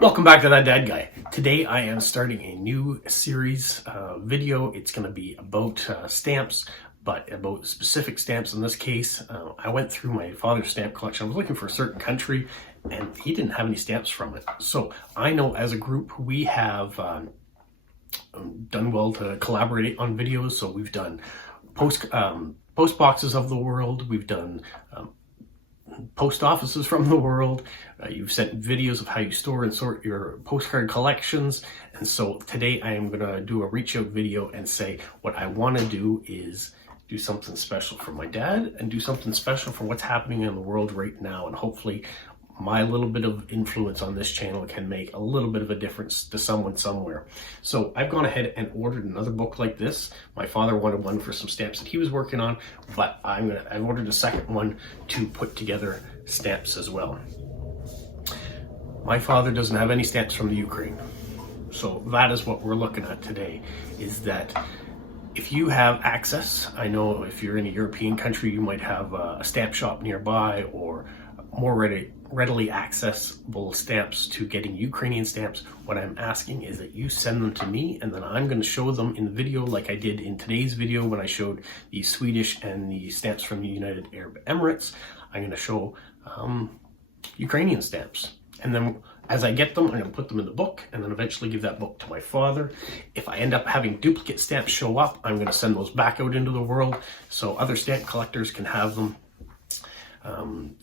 Welcome back to That Dad Guy. Today I am starting a new series video. It's going to be about stamps, but about specific stamps. In this case, I went through my father's stamp collection. I was looking for a certain country and he didn't have any stamps from it. So I know as a group we have done well to collaborate on videos. So we've done post boxes of the world. We've done post offices from the world. You've sent videos of how you store and sort your postcard collections. And so today I am going to do a reach out video and say what I want to do is do something special for my dad and do something special for what's happening in the world right now. And hopefully my little bit of influence on this channel can make a little bit of a difference to someone somewhere. So I've gone ahead and ordered another book like this. My father wanted one for some stamps that he was working on, but I've ordered a second one to put together stamps as well. My father doesn't have any stamps from the Ukraine. So that is what we're looking at today, is that if you have access, I know if you're in a European country, you might have a stamp shop nearby or more readily accessible stamps to getting Ukrainian stamps. What I'm asking is that you send them to me, and then I'm going to show them in the video like I did in today's video when I showed the Swedish and the stamps from the United Arab Emirates. I'm going to show Ukrainian stamps. And then as I get them, I'm going to put them in the book and then eventually give that book to my father. If I end up having duplicate stamps show up, I'm going to send those back out into the world so other stamp collectors can have them.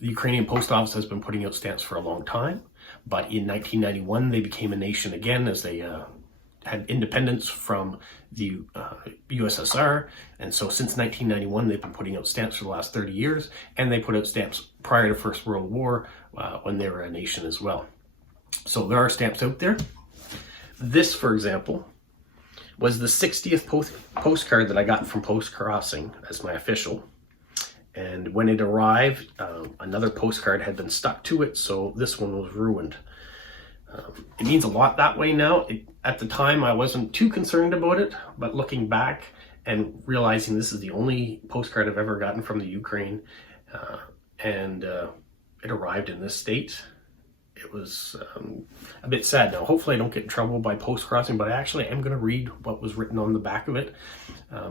The Ukrainian post office has been putting out stamps for a long time, but in 1991 they became a nation again as they had independence from the USSR, and so since 1991 they've been putting out stamps for the last 30 years, and they put out stamps prior to First World War when they were a nation as well. So there are stamps out there. This, for example, was the 60th postcard that I got from Post Crossing as my official. And when it arrived, another postcard had been stuck to it, so this one was ruined. It means a lot that way now. At the time, I wasn't too concerned about it, but looking back and realizing this is the only postcard I've ever gotten from the Ukraine, and it arrived in this state, it was a bit sad. Now, hopefully I don't get in trouble by Post Crossing, but I actually am going to read what was written on the back of it,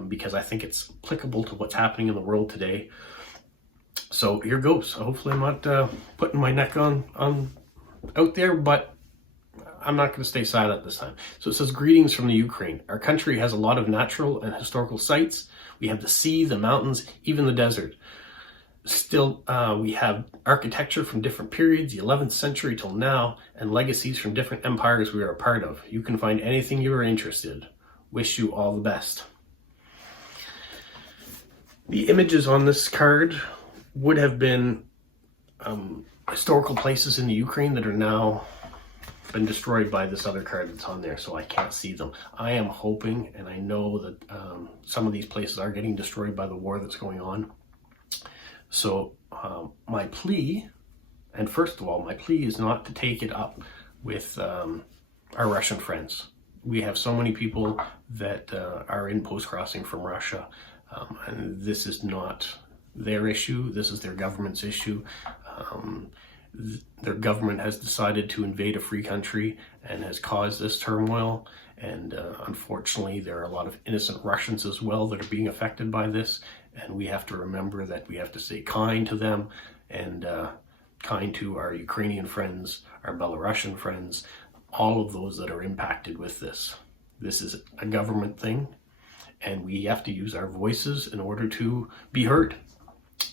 because I think it's applicable to what's happening in the world today. So here goes. Hopefully I'm not putting my neck on out there, but I'm not going to stay silent this time. So it says, "Greetings from the Ukraine. Our country has a lot of natural and historical sites. We have the sea, the mountains, even the desert. Still, we have architecture from different periods, the 11th century till now, and legacies from different empires we are a part of. You can find anything you are interested. Wish you all the best." The images on this card would have been historical places in the Ukraine that are now been destroyed by this other card that's on there, so I can't see them. I am hoping, and I know that some of these places are getting destroyed by the war that's going on. So my plea, and first of all, my plea is not to take it up with our Russian friends. We have so many people that are in post-crossing from Russia, and this is not their issue. This is their government's issue. Their government has decided to invade a free country and has caused this turmoil. And unfortunately, there are a lot of innocent Russians as well that are being affected by this. And we have to remember that we have to stay kind to them and kind to our Ukrainian friends, our Belarusian friends, all of those that are impacted with this. This is a government thing, and we have to use our voices in order to be heard.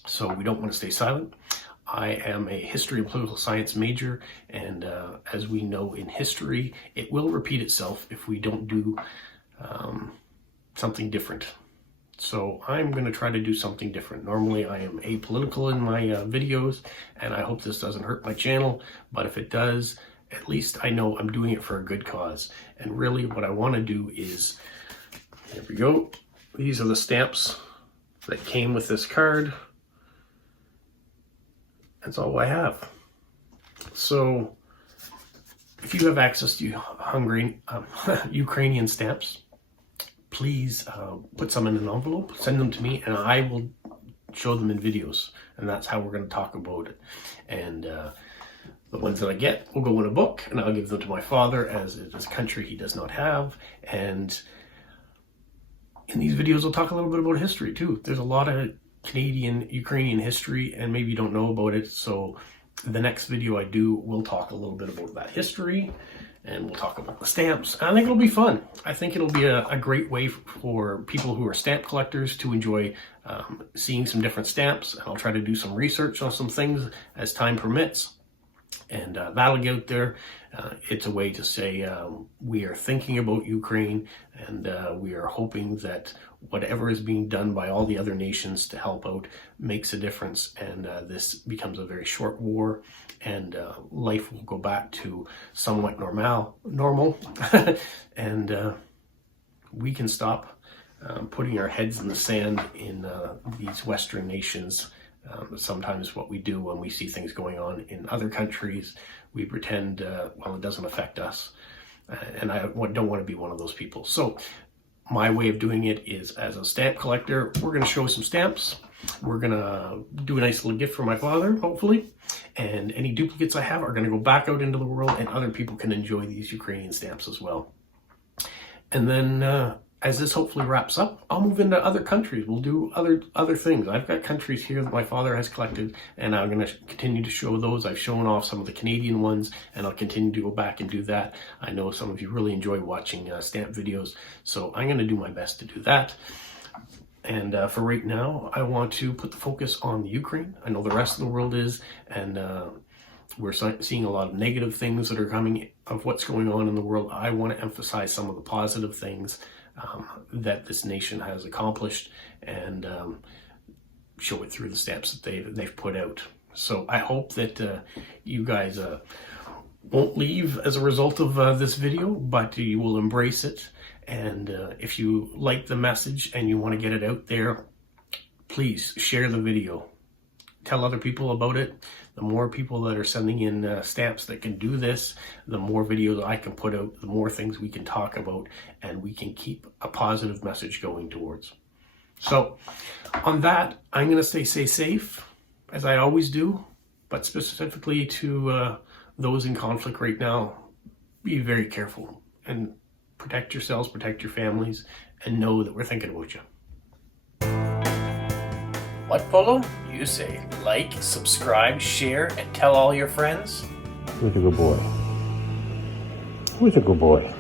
So we don't want to stay silent. I am a history and political science major, and as we know in history, it will repeat itself if we don't do something different. So I'm going to try to do something different. Normally I am apolitical in my videos, and I hope this doesn't hurt my channel, but if it does, at least I know I'm doing it for a good cause. And really what I want to do is, here we go, these are the stamps that came with this card. That's all I have. So if you have access to Ukrainian stamps, please put some in an envelope, send them to me, and I will show them in videos. And that's how we're going to talk about it. And The ones that I get will go in a book, and I'll give them to my father, as it is a country he does not have. And in these videos, I'll talk a little bit about history too. There's a lot of Canadian, Ukrainian history, and maybe you don't know about it. So the next video I do, we'll talk a little bit about that history, and we'll talk about the stamps. And I think it'll be fun. I think it'll be a great way for people who are stamp collectors to enjoy seeing some different stamps. And I'll try to do some research on some things as time permits. And that'll get out there. It's a way to say we are thinking about Ukraine, and we are hoping that whatever is being done by all the other nations to help out makes a difference, and this becomes a very short war, and life will go back to somewhat normal, and we can stop putting our heads in the sand in these Western nations. Sometimes what we do when we see things going on in other countries, we pretend, well, it doesn't affect us. And I don't want to be one of those people. So my way of doing it is, as a stamp collector, we're going to show some stamps. We're going to do a nice little gift for my father, hopefully. And any duplicates I have are going to go back out into the world, and other people can enjoy these Ukrainian stamps as well. And then as this hopefully wraps up, I'll move into other countries. We'll do other things. I've got countries here that my father has collected, and I'm going to continue to show those. I've shown off some of the Canadian ones, and I'll continue to go back and do that. I know some of you really enjoy watching stamp videos, so I'm going to do my best to do that. And for right now, I want to put the focus on the Ukraine. I know the rest of the world is, and we're seeing a lot of negative things that are coming of what's going on in the world. I want to emphasize some of the positive things that this nation has accomplished, and show it through the stamps that they've put out. So I hope that you guys won't leave as a result of this video, but you will embrace it. And if you like the message and you want to get it out there, please share the video. Tell other people about it. The more people that are sending in stamps that can do this, the more videos I can put out, the more things we can talk about, and we can keep a positive message going towards. So on that, I'm going to stay safe, as I always do, but specifically to those in conflict right now, be very careful and protect yourselves, protect your families, and know that we're thinking about you. What, Polo? You say like, subscribe, share, and tell all your friends? Who's a good boy? Who's a good boy?